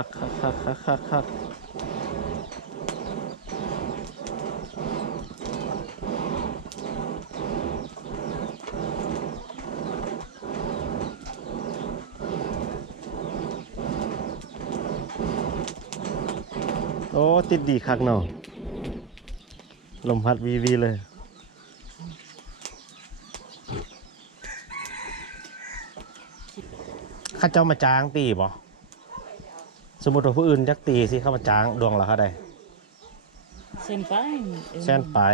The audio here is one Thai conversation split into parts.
คักคักคักคักคักคักโอ้ติดดีคักเนาะลมพัดวีวีเลยข้าเจ้ามาจ้างตีบ่ สมมติว่าผู้อื่นจักตีสิเข้ามาจ้างดวงละเท่าใดเส้นไปแสนปลาย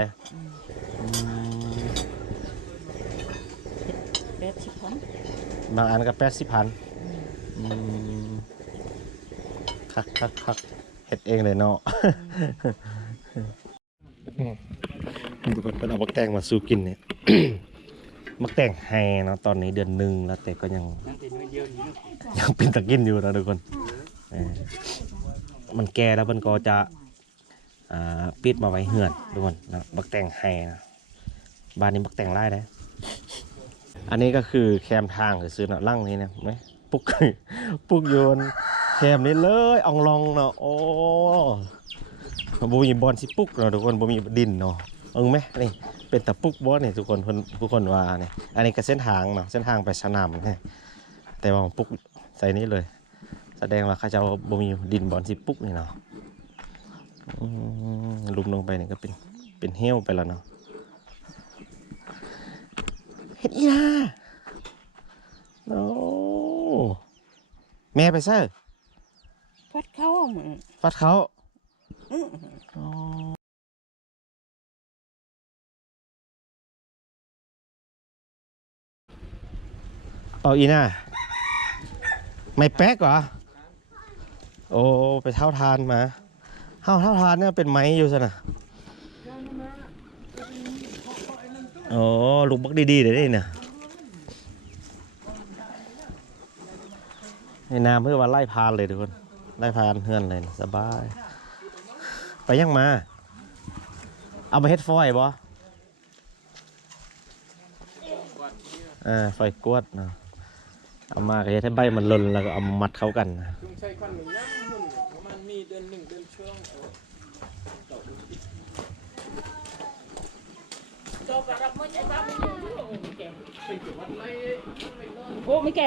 แปดสิบพันบางอันก็แปดสิบพันคักคักคักเฮ็ดเองเลยเนาะทุกคนเป็นเอาบักแตงมาสู้กินเนี่ย บักแตงไฮเนาะตอนนี้เดือนหนึ่งแล้วแต่ก็ยัง ยังเป็นตะกินอยู่นะทุกคนเออ มันแก่แล้วมันก็จะปิดมาไว้เหือนทุกคนนะบักแต่งไฮนะบ้านนี้บักแต่งไล่ได้อันนี้ก็คือแคมทางหรือซื้อเนาะลั่งนี้นะไหมปุกปุกโยนแคมนี้เลยอองลองเนาะโอ้บ่มีบอลสิปุกเนาะทุกคนบ่มีดินเนาะเอิงไหมนี่เป็นตะปุกบอสนี่ทุกคนทุกคนว่านี่อันนี้ก็เส้นทางเนาะเส้นทางไปสนามนี่แต่ว่าปุกใส่นี้เลย แสดงว่าเขาเจะบ่มีดินบอลสิปุกนี่เนาะอืมลุมลงไปนี่ก็เป็นเป็นเหี้ยวไปแล้วเนาะเฮ็ดอีหล่าโอ้แม่ไปซะพัดเข้ามือฟัดเขาอื้ออ๋อเป่าอีน่าไม่แป๊กเหรอ โอ้ไปเท่าทานมาเท่าเท่าทานเนี่ยเป็นไม้อยู่ซะนะโอ้ลูกบักดีๆเดี๋ยวนี้เนี่ยในน้ำเพื่อว่าไล่พานเลยทุกคนไล่พานเฮือนเลยสบาย ไปยังมา เอามาเฮ็ดฟอยล์บ่อ่าฟอยกวดเนาะเอามาก็เฮ็ดให้ใบมันหล่นแล้วก็เอามามัดเข้ากันนะ อนหนึ่งเดือนช่วงเออจบกับมือใจบ้าไม่อยู่แก่เป็นจุดวัดไล่โอ้ไม่แก่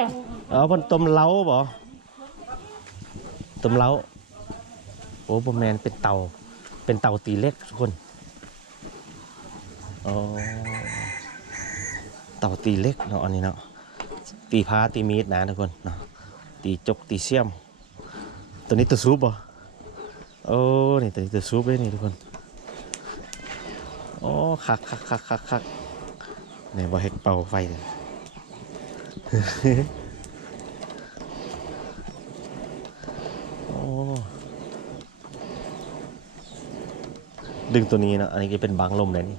เอาเพิ่นต้มเล้าบ่ต้มเล้าโอ้บ่แม่นเป็นเตาเป็นเตาตีเล็กทุกคนอ๋อเตาตีเล็กเนาะอันนี้เนาะตีพาตีมีดนะทุกคนเนาะตีจกตีเสียมตัวนี้ตัวซุปบ่ โอ้นี่ตัวนี้ตัวซุปเลยนี่ทุกคนโอ้คักคักคักคักคักนี่บ่เฮ็ดเป่าไฟเลยโอ้ดึงตัวนี้นะอันนี้ก็เป็นบังลมเลยนี่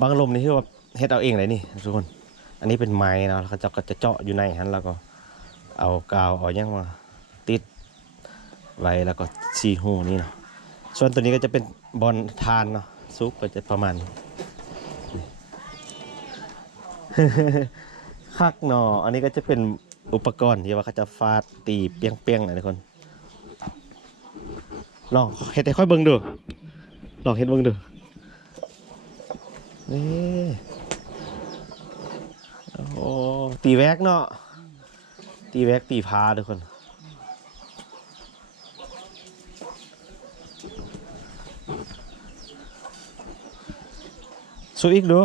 บังลมนี่คือว่าเฮ็ดเอาเองเลยนี่ทุกคน อันนี้เป็นไม้เนาะเขาจะก็จะเจาะอยู่ในหันแล้วก็เอากาวเอาหยังมา ติดไว้แล้วก็ซีหูนี่เนาะส่วนตัวนี้ก็จะเป็นบอลทานเนาะซุปก็จะประมาณคักเนาะอันนี้ก็จะเป็นอุปกรณ์ที่ว่าเขาจะฟาดตีเปียงเปียงนะทุกคนลองเฮ็ดให้ค่อยเบิ่งดูลองเฮ็ดเบิ่งดูนี่โอ้ตีแวกเนาะตีแวกตีพาทุกคน ซูอีกดู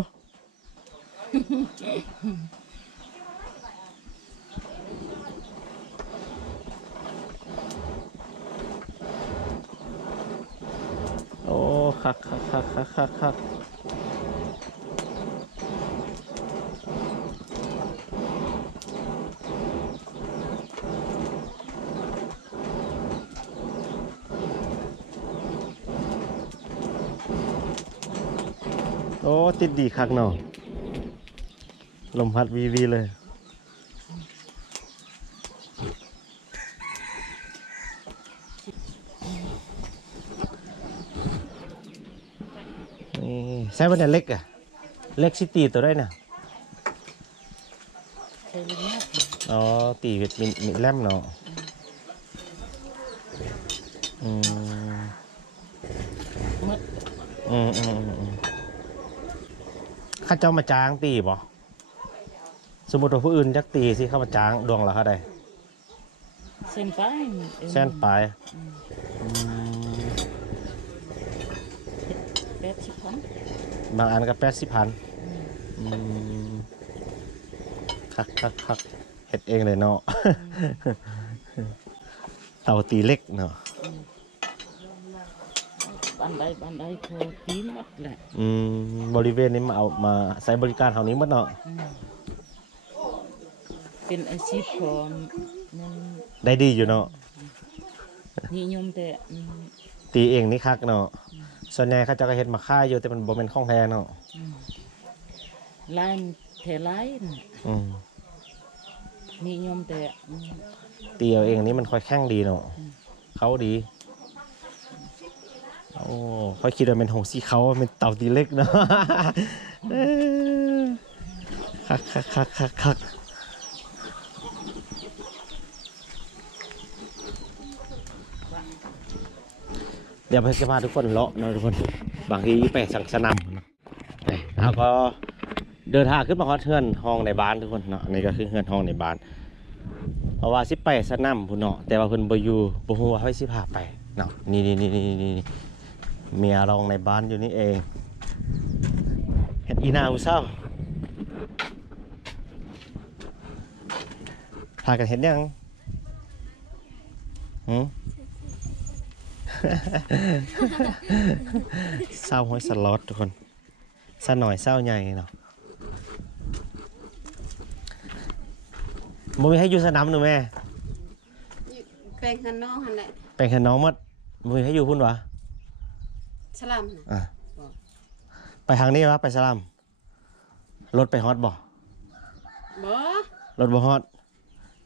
โอ้คักคักคักคักคัก โอ้ติดดีคักเนาะลมพัดวีวีเลยนี่ใช้วันนี้เล็กอะเล็กซิตี้ตัวได้น่ะใส่ลิ้นอ๋อตีเวทมิมิแลมเนาะอืมมืดอืมอืมอืมอืม ข้าเจ้ามาจ้างตีบ่สมมติว่าผู้อื่นจักตีสิเข้ามาจ้างดวงละเท่าใดเส้นไปเออแสนปลายอืมแปดสิบพันบางอันก็แปดสิบพันคักคักคักเฮ็ดเองเลยเนาะเต่าตีเล็กเนาะบ้านใดบ้านใดเขาตีหมดแหละอืมบริเวณนี้มาเอามาใช้บริการเท่านี้หมดเนาะอืมเป็นอาชีพของมันได้ดีอยู่เนาะนิยมแต่อืมตีเองนี่คักเนาะส่วนใหญ่เขาเจะก็เฮ็ดมาค่ายอยู่แต่มันบ่เป็นของแท้เนาะลายแถลายน่ะอืมนิยมแต่อืมตีเอาเองนี่มันค่อยแข็งดีเนาะเขาดี โอ้ค่อยคิดว่าเป็นหงสีเขาเป็นเต่าตีเล็กเนาะคักคักคักคักคักเดี๋ยวไปจะพาทุกคนเลาะนะทุกคน บางทีไปสังสนามเนาะนี่แล้วก็เดินทางขึ้นมาฮอดเฮือนห้องในบ้านทุกคนเนาะนี่ก็คือเฮือนห้องในบ้านเพราะว่าสิไปสนามพุ่นเนาะแต่ว่าเพิ่นบ่อยู่บ่ฮู้ว่าเฮาสิพาไปเนาะนี่นี่นี่นี่นี่ เมียรองในบ้านอยู่นี่เองเฮ็ดอีนาอุเศร้าพากันเฮ็ดหยังหืมเศร้าห้อยสล็อตทุกคนซะหน่อยเศร้าใหญ่เนาะบ่มีให้อยู่สนามหนูแม่แปลงข้างนอกหันแหละเป็นแค่น้องมัดบ่มีให้อยู่พุ่นวะ สลัมน่ะอะไปทางนี้วะไปสลามรถไปฮอตบ่บ่รถบ่ฮอต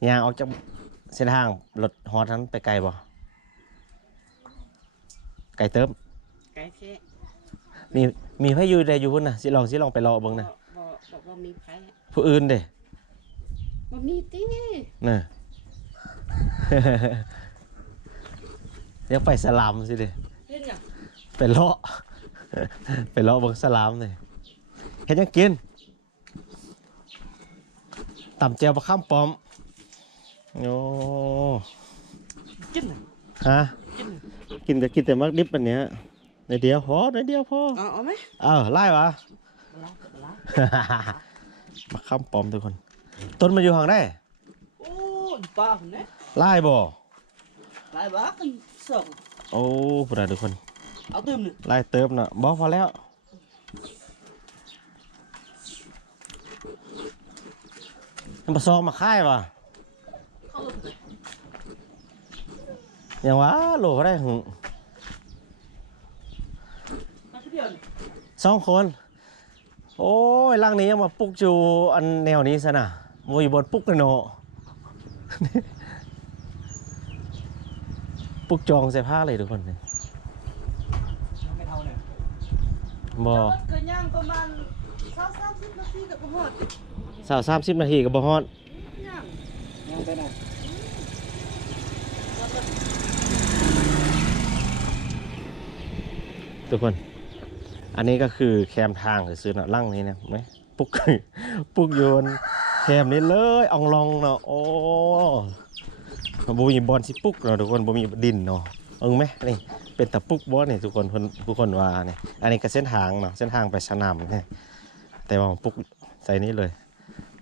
ยางออกจากเส้นทางรถฮอตนั้นไปไกลบ่ไกลเติมไก่แท้มีมีให้อยู่ได้อยู่พุ่นน่ะสิลองสิลองไปรอเบิ่งบ่น่ะบ่บ่บ่มีไผอะผู้อื่นเด้บ่มีติน่ะ เรียกไปสลามสิเด้ เฮ็ดหยังไปเลาะไปเลาะเบิ่งสลามเลยเฮ็ดหยังกินตำแจ่วบะข้ามป้อมโอ้กินน่ะฮะกินกินแต่กินแต่มักดิบอันเนี้ยในเดียวพอในเดียวพอเอาเอาไหมอ้าวไล่วะปลาปลามาข้ามป้อมทุกคน ต้นมาอยู่ห่างได้โอ้ยปลาหุ่นนะไล่บ่หลายบาทกันสองโอ้พวกเราทุกคน เอาเติมหนึ่งไล่เติมน่ะบ่พอแล้วมาซองมาค่ายวะยอย่างว่าโหลเขาได้หึสองคน โอ้ยร่างนี้ยังมาปุกจูอันแนวนี้ซะนะมวยบนปุกเลยเนาะปุกจองใส่ผ้าเลยทุกคนเนี่ย ไม่เท่าเนี่ย บ่เกินย่างประมาณ20-30นาทีก็บ่ฮอดสาวสามสิบนาทีก็บ่ฮอดย่างยังไปไหนทุกคน อันนี้ก็คือแคมทางหรือซื้อเนาะร่างนี้นะไหมปลุกปลุกโยนแคมนี้เลยอองลองเนาะโอ้บ่มีบอลสิปลุกเนาะทุกคนบ่มีดินเนาะ เอิงไหมนี่เป็นตะปุกบ่นี่ทุกคนเพิ่นทุกคนว่านี่อันนี้ก็เส้นทางเนาะเส้นทางไปสนามนี่แต่ว่าผมปลุกใส่นี้เลย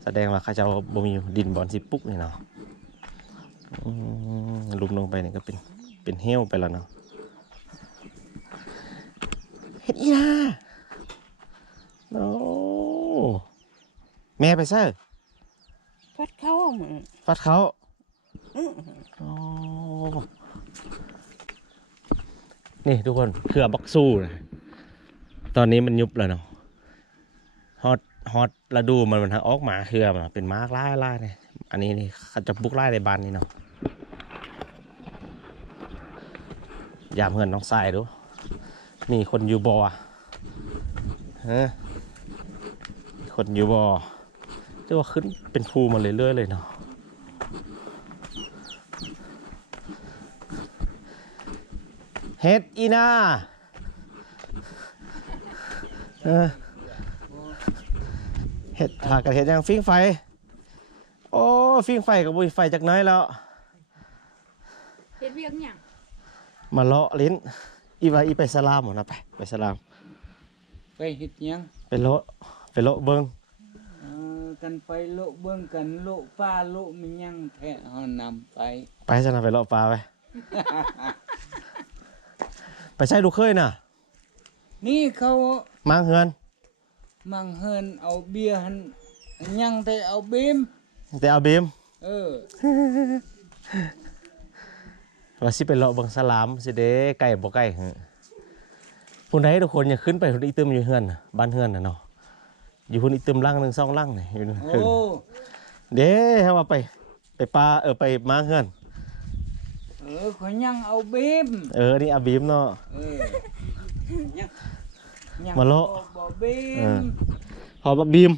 แสดงว่าเขาเจะบ่มีดินบอลสิปลุกนี่เนาะอืมลุมลงไปนี่ก็เป็นเป็นเหี้ยวไปแล้วเนาะเฮ็ดอีนาโอ้แม่ไปเซอร์พัดเข้ามือฟัดเขาอื้อโอ้ นี่ทุกคนเครือบักสู้นะตอนนี้มันยุบแล้วเนาะฮอตฮอตฤดูมันมันทางออกหมาเครือมันเป็นมากล่าล่าเนี่ยอันนี้นี่เขาจะบุกไล่ในบ้านนี่เนาะยามเหินน้องทรายดูมีคนอยู่บ่อะฮะคนอยู่บ่จะว่าขึ้นเป็นภูมาเรื่อยๆเลยเนาะ เฮ็ดอีนาเออเฮ็ดหากันเฮ็ดยังฟิ้งไฟ โอ้ฟิ้งไฟกับบุยไฟจากน้อยแล้วเฮ็ดเวียกหยังมาเลาะลิ้นอีว่าอีไปสลามหมดนะไปไปสลามไปเฮ็ดหยังไปเลาะไปเลาะเบิงเออกันไปโลกเบิ่งกันโลกป้าโลกมีหยังแท้เฮานำไป ไปซะนะไปเลาะปลาไป ไปใช้ลูกเคยน่ะ นี่เขามางเฮือนมังเฮินเอาเบียร์หันยังแต่เอาเบีมแต่เอาบีมเออว่าสิไปเลาะเบิงสลามสิเด้ไก่บ่ไก่เหอะผู้ใดทุกคนอย่าขึ้นไปพุ่นอีตึมอยู่เฮือนน่ะบ้านเฮือนน่ะเนาะอยู่พุ่นอีตึมล่างหนึงสองล่างนี่อยู่โอ้เด้เฮาว่าไป ไปปลาเออไปมาเฮือนเออเขายังเอาเบีมเออนี่อาบีมเนาะ เออยังยังมาโลบ่เบีมเออพอมาบีม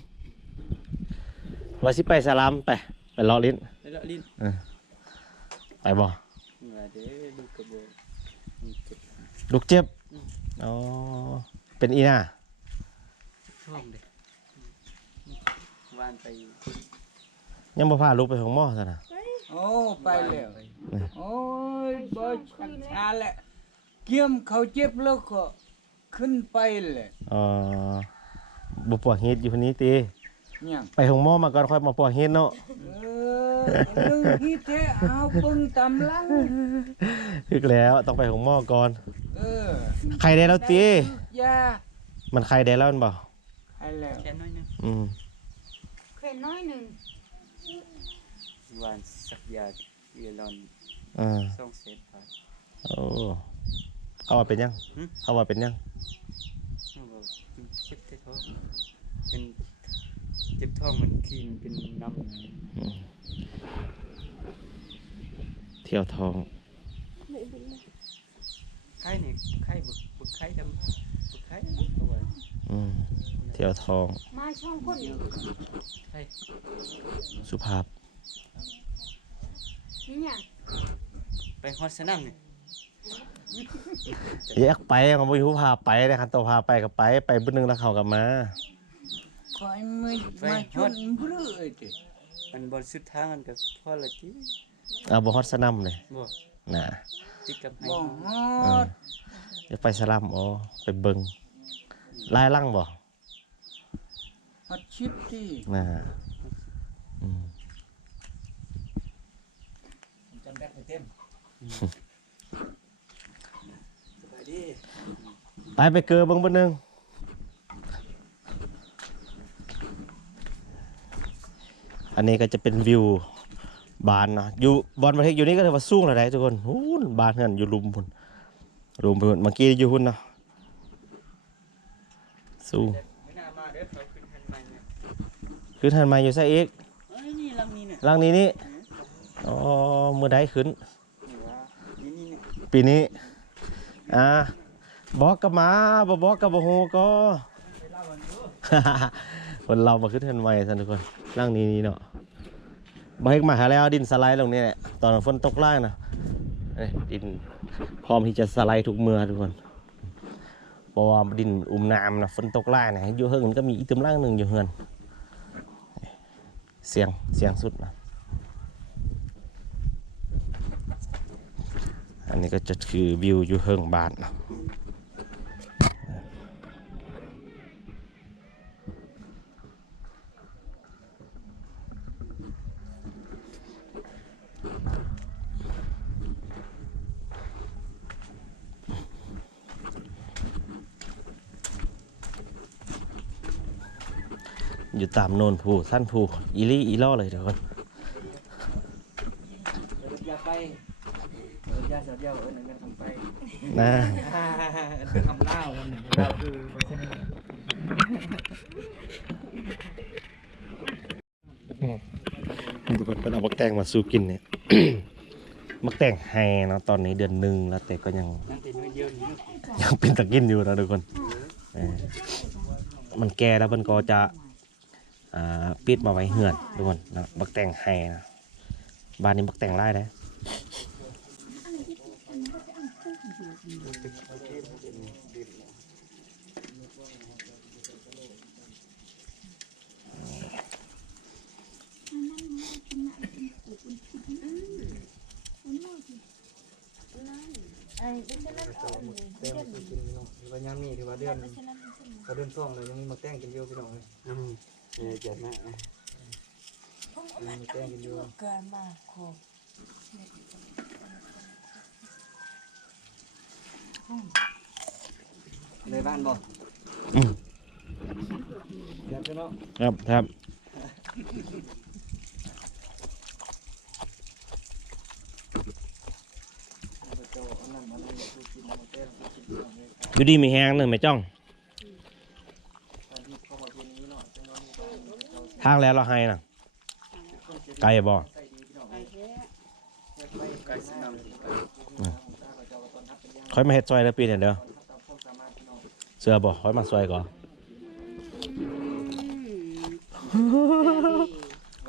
ว่าสิไปสลามไปไปเลาะลิ้นไปละลิ้นไปบ่ว่าเด้ลูกกระโบมีเจ็บลูกเจ็บอ๋อเป็นอีน่าช่วงเด้วานไปยังบ่พาลูกไปของหมอซะนะ โอ้ไปแล้วโอ้ยบ่ชักช้าแล้วเกี่ยมเขาเจ็บแล้วก็ขึ้นไปเลยเอ่อบ่ปวดเฮ็ดอยู่คนนี้ติยังไปของหมอมาก่อนค่อยมาปวดเฮ็ดเนาะเออเรื่องที่แท้เอาปึงตำลังถึกแล้วต้องไปของหมอก่อนเออใครได้แล้วติยามันใครได้แล้วมันบ่ให้แล้วแค่น้อยหนึงอืมเข็นน้อยหนึงวานสักยาเวลอนอ่าสองเศษบาทโอ้เขาว่าเป็นยังหึเขาว่าเป็นยังเขาบอกเจ็บที่ท้องเป็นเจ็บท้องมันขี้มันเป็นน้ำอืมเที่ยวทอง ไข้นี่ไข้บึกบึกไข้ดำบึกไข้ตัวาอืมเที่ยวทอง มาช่องคนนี่ไข้สุภาพ นี่หยังไปฮอดสนามนี่แยกไปเขาบ่อยู่พาไปนะครับตัวพาไปก็ไปไปบึ้นึงแล้วเขากลับมาคอยมือมาชนบรื้อติมันบอลสุดทางกันกับพ่อละทีเอาบ่ฮอดสนามเลยบ่น่ะติดกับให้บ่ฮอดอยากไปสลัมอ๋อไปเบิงลายลังบ่ฮอดชิปติน่ะอืม จำได้เต็ม สบายดี ไปไปเกอเบิงเบ่นึงอันนี้ก็จะเป็นวิวบานเนาะอยู่บอลประเทศอยู่นี่ก็ถือว่าสูงแล้วได้ทุกคนหูนบานเฮือนอยู่รุมพุ่นรุมพุ่นเมื่อกี้อยู่หุ่นเนาะสูงไม่น่ามาเด้อเขาขึ้นทันใหม่เนี่ยขึ้นทันมาอยู่ซะอีกเอ้ยนี่ลำนี้เนี่ยล่างนี้นี่อ๋อมือใดขึ้นนี่ว่านี่นี่เนี่ย ปีนี้ อ่าบอกกับมาบ่บอกกับบ่ฮู้ก็คนเรามาขึ้นเทนใหม่ท่านทุกคนร่างนี้นี่เนาะบ่ให้มาหาแล้วดินสไลด์ลงนี่แหละตอนฝนตกล่างนะดินพร้อมที่จะสไลด์ทุกเมื่อทุกคนเพราะว่าดินอุ้มน้ำนะฝนตกล่างนะอยู่เฮิงมันก็มีอีกตึมล่างหนึ่งอยู่เฮือนเสียงเสียงสุดนะ อันนี้ก็จะคือวิวอยู่เฮิงบ้านเนาะอยู่ตามโนนผูสั้นผูอีลี่อีล่อเลยทุกคน อย่าไป เอออย่าเสียเดียวเออหนึ่งกันทำไปนะคือทำเล่าวันหนึ่งเราคือไปเส้นทุกคนเป็นเอามักแตงมาสู้กินเนี่ยมักแตงแฮเนาะตอนนี้เดือนหนึ่งแล้วแต่ก็ยังยังเป็นตะกินอยู่นะทุกคนมันแก่แล้วมันก็จะปิดมาไว้เหือนทุกคนนะบักแตงไฮนะบ้านนี้บักแตงไล่ได้ ไอ้ดิฉันนั่นเอา แต้งมากินพี่น้องถือว่ายามนี้ถือว่าเดือนเขาเดือนสองเลยยังมีมาแต้งกินอยู่พี่น้องเลยอืมเออจัดมายังมีแต้งกินอยู่เกินมาขอในบ้านบ่อืมเดี๋ยวพี่น้องครับครับ เจ้าเอาน้ำมาลงมาสู้กินมาแต้งมากินพี่น้ องเลยอยู่ดีมีแฮงหนึ่งไม่จ้องตอนที่เข้ามาเพียงนี้เนาะจังน้อยมีบ้านทางแล้วเราให้น่ะไกลบ่ใส่ดีพี่น้องเลยไปไกลสนามไปตาเราเจ้าตอนทับเป็นย่างค่อยมาเฮ็ดซอยแล้วปีเนี่ยเด้อตอนทับตามความสามารถพี่น้องเสือบ่ค่อยมาซอยก่อน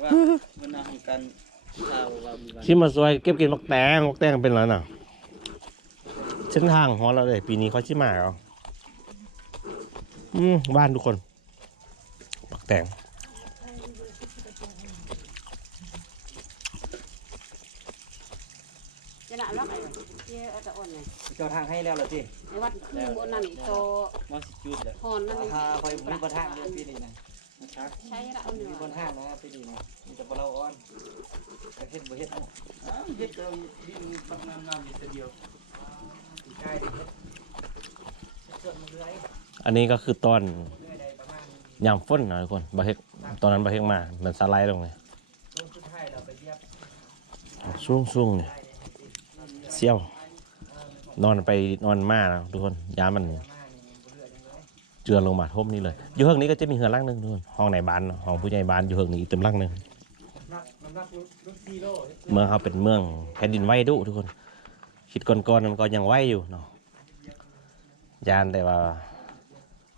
ว่ามันเอาของกันข้าวว่ามีบ้านที่มาซอยเก็บกินมักแตงมักแตงเป็นไรน่ะเส้นทางฮอดเราเลยปีนี้เขาชิมาเอาอืมบ้านทุกคนมักแตงจะน่ะรับไอ้เจ้าตะอ่อนไงเจ้าทางให้แล้วเหรอจีในวัดคือบนนั่นนี่โตมอสจุดเลยหอนนั่นนี่พาคอยมีบนห้างเนี่ยปีนี้นะนะครับใช้ละเอาเนื้มีอบนห้างนะปีนี้นะมีแต่ปลาอ้อนกระเฮ็ดบ่เฮ็ดนะอ้าวเฮ็ดเราวิ่งปักน้ำน้ำอยู่แต่เดียว อันนี้ก็คือตอนเรื่อยาณยามฝนนะทุกคนบะเฮกตอนนั้นบะเฮกมามันสไลด์ลงเลยช่วงช่วงสูงๆเนี่ยเซี่ยว นอนไปนอนมานะทุกคนยามันเจือลงมาท่มนี่เลย อยู่เฮืองนี้ก็จะมีเฮือนล่างหนึ่งทุกคนห้องในบ้านห้องผู้ใหญ่บ้านอยู่เฮืองนี้เต็มล่างหนึ่งเมืองเขาเป็นเมืองแผ่นดินไหวดุทุกคน คิดก่อนๆมันก็ยังไหวอยู่เนาะ ยานแต่ว่า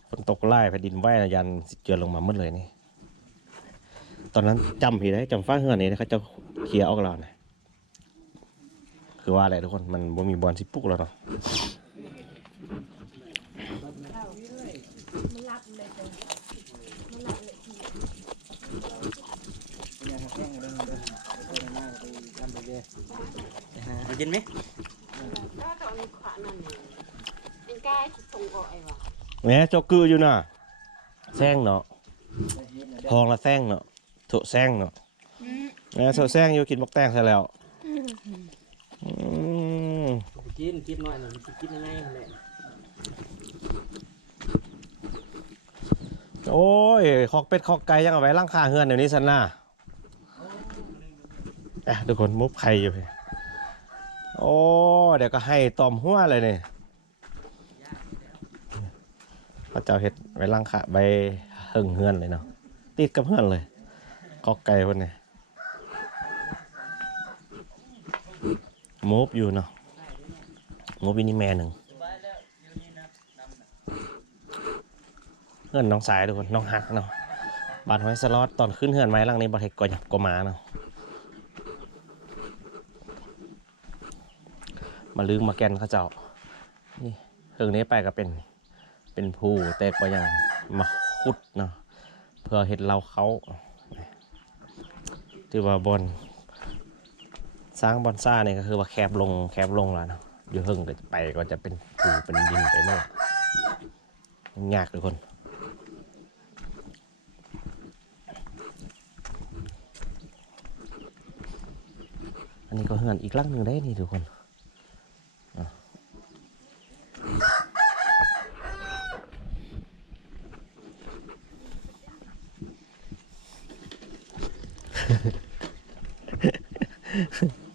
ฝนตกไล่แผ่นดินไหวนะยานสิเจือลงมาหมดเลยนี่ ตอนนั้นจำผิดได้จำฟ้าเฮือนนี่เขาจะเคลียร์ออกแล้วนะคือว่าอะไรทุกคนมันบ่มีบอลสิปลุกแล้วเนาะมันรับเลยจ้ะมันรับเลยทีเนี่ยครับแห้งเลยเด้อไปเดินหน้าไปทำไปเรื่อยมา กินไหมถ้าตอนขวานั่นนี่เป็นกายทรงก็ไอ้วะแหมเจกกืออยู่น่ะแซงเนาะทองละแซงเนาะโถแซงเนาะแหมโถแซงอยู่กินบักแตงซะแล้วอืมกินกินหน่อยหน่อยกินยังไงแหละโอ้ยคอกเป็ดคอกไก่ยังเอาไว้ล่างคาเฮือนเดี๋ยวนี้สันน่ะเอ๊ะทุกคนมุบไข่อยู่โอ้เดี๋ยวก็ให้ตอมหัวเลยเนี่ย พระเจ้าเห็ดไว้ล่างคาไว้เฮิงเฮือนเลยเนาะติดกับเฮือนเลยคอกไก่คนนี้มุบอยู่เนาะมุบอีนี่แม่หนึ่งเพื่อนน้องสายทุกคนน้องหักเนาะบาดหอยสล็อตตอนขึ้นเฮือนไม้ล่างนี้บาดเห็กกว่าหยับกว่ามาเนาะมาลืมมาแกนเขาเจ้านี่เฮืองนี้ไปก็เป็น เป็นผู้แต่ก็ยังมาขุดเนาะเพื่อเห็ดเราเขาที่ว่าบอนสร้างบอนซ่าเนี่ยก็คือว่าแคบลงแคบลงแล้วเนาะอยู่เฮืองก็จะไปก็จะเป็นผู้เป็นดินไปหมดยากทุกคนอันนี้ก็เฮือนอีกลังหนึ่งได้นี่ทุกคน อะ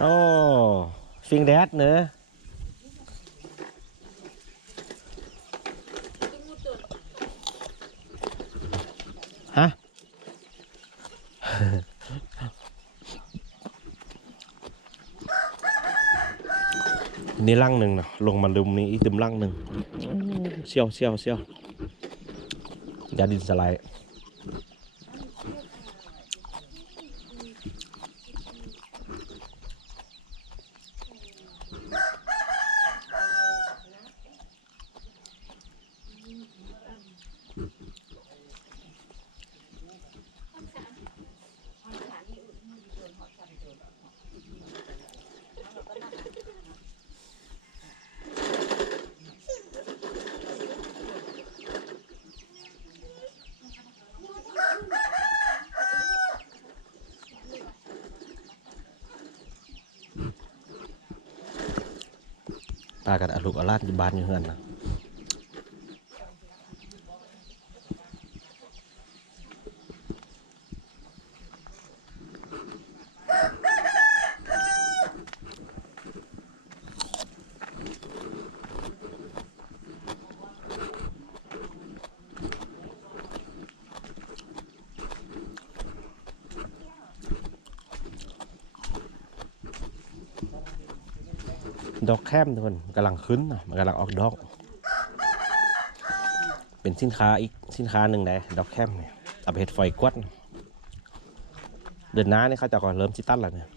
โอ้ฟิงแดดเนอะฮะนี่ลังหนึ่งเนาะลงมาลุมนี้อีกตึมลังหนึ่งเชี่ยวเชี่ยวเชี่ยวยาดินสไลด์ ปากันอลุกอลาดอยู่บ้านอยู่เฮือนนะ ดอกแคมทุกคนกำลังขึ้นนะมันกำลังออกดอก เป็นสินค้าอีกสินค้าหนึ่งเลยดอกแคมเนี่ยเอาไปเห็ดไฟกวดเดือนหน้านี่เขาจะก่อนเริ่มชิตันแล้วเนี่ย